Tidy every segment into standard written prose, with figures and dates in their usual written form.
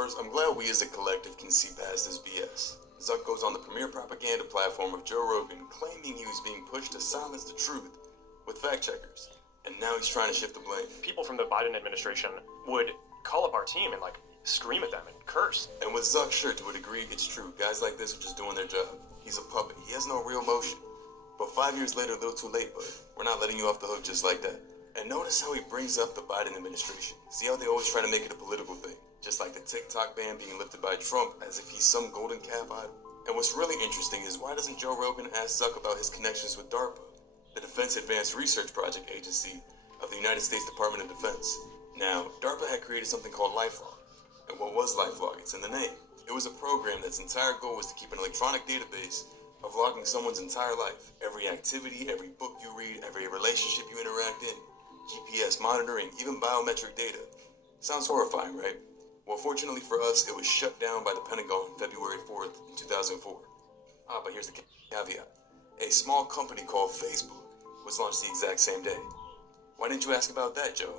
First, I'm glad we as a collective can see past this BS. Zuck goes on the premier propaganda platform of Joe Rogan, claiming he was being pushed to silence the truth with fact checkers. And now he's trying to shift the blame. People from the Biden administration would call up our team and scream at them and curse. And with Zuck, sure, to a degree, it's true. Guys like this are just doing their job. He's a puppet. He has no real emotion. But 5 years later, a little too late, bud. We're not letting you off the hook just like that. And notice how he brings up the Biden administration. See how they always try to make it a political thing? Just like the TikTok ban being lifted by Trump as if he's some golden calf idol. And what's really interesting is why doesn't Joe Rogan ask Zuck about his connections with DARPA, the Defense Advanced Research Project Agency of the United States Department of Defense? Now, DARPA had created something called LifeLog. And what was LifeLog? It's in the name. It was a program that's entire goal was to keep an electronic database of logging someone's entire life. Every activity, every book you read, every relationship you interact in, GPS monitoring, even biometric data. Sounds horrifying, right? Well, fortunately for us, it was shut down by the Pentagon February 4th, 2004. But here's the caveat. A small company called Facebook was launched the exact same day. Why didn't you ask about that, Joe?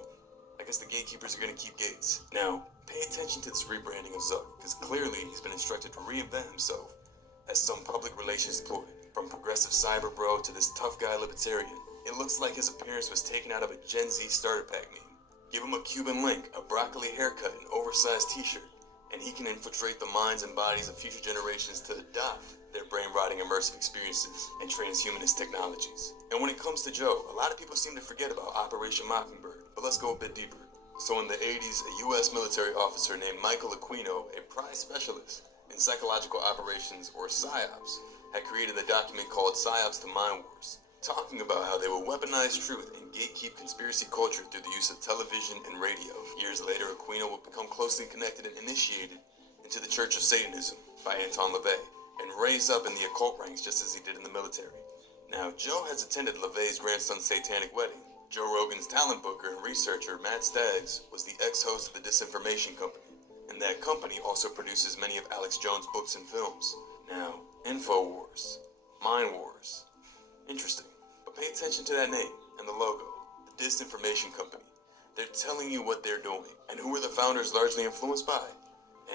I guess the gatekeepers are going to keep gates. Now, pay attention to this rebranding of Zuck, because clearly he's been instructed to reinvent himself as some public relations ploy. From progressive cyber bro to this tough guy libertarian, it looks like his appearance was taken out of a Gen Z starter pack meme. Give him a Cuban link, a broccoli haircut, an oversized t-shirt, and he can infiltrate the minds and bodies of future generations to adopt their brain-rotting immersive experiences and transhumanist technologies. And when it comes to Joe, a lot of people seem to forget about Operation Mockingbird, but let's go a bit deeper. So in the 80s, a U.S. military officer named Michael Aquino, a prize specialist in psychological operations, or PSYOPs, had created a document called PSYOPs to Mind Wars, talking about how they will weaponize truth and gatekeep conspiracy culture through the use of television and radio. Years later, Aquino would become closely connected and initiated into the Church of Satanism by Anton LaVey, and raised up in the occult ranks just as he did in the military. Now, Joe has attended LaVey's grandson's satanic wedding. Joe Rogan's talent booker and researcher, Matt Staggs, was the ex-host of the Disinformation Company, and that company also produces many of Alex Jones' books and films. Now, InfoWars, Mind Wars. Interesting. But pay attention to that name and the logo, the Disinformation Company. They're telling you what they're doing. And who are the founders largely influenced by?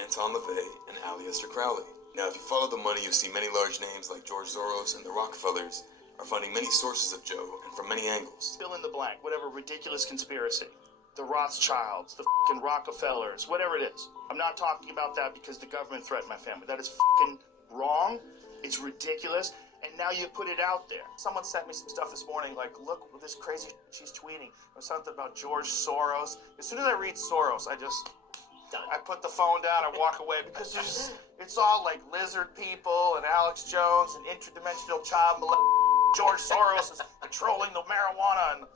Anton LaVey and Aleister Crowley. Now, if you follow the money, you'll see many large names like George Soros and the Rockefellers are funding many sources of Joe, and from many angles. Fill in the blank, whatever ridiculous conspiracy. The Rothschilds, the fucking Rockefellers, whatever it is. I'm not talking about that because the government threatened my family. That is fucking wrong. It's ridiculous. And now you put it out there. Someone sent me some stuff this morning, like, look what this crazy she's tweeting. Or something about George Soros. As soon as I read Soros, I put the phone down, I walk away, because it's all like lizard people and Alex Jones and interdimensional child molestation. George Soros is controlling the marijuana, and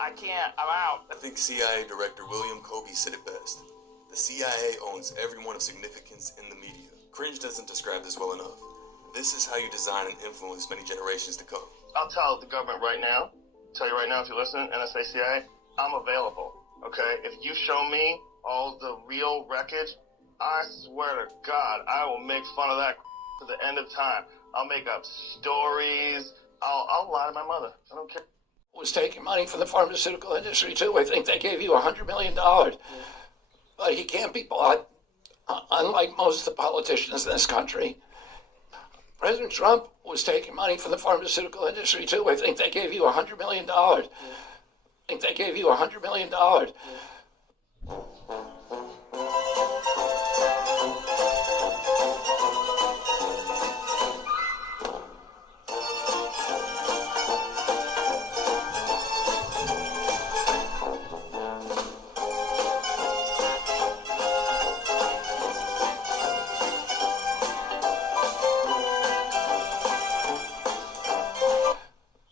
I can't, I'm out. I think CIA Director William Kobe said it best. The CIA owns everyone of significance in the media. Cringe doesn't describe this well enough. This is how you design and influence many generations to come. I'll tell the government right now, tell you right now if you're listening, NSA, CIA, I'm available, okay? If you show me all the real wreckage, I swear to God, I will make fun of that to the end of time. I'll make up stories. I'll lie to my mother. I don't care. Was taking money from the pharmaceutical industry too. I think they gave you $100 million. But he can't be bought, unlike most of the politicians in this country. President Trump was taking money from the pharmaceutical industry too. I think they gave you $100 million. I think they gave you $100 million.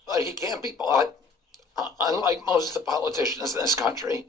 But he can't be bought, unlike most of the politicians in this country.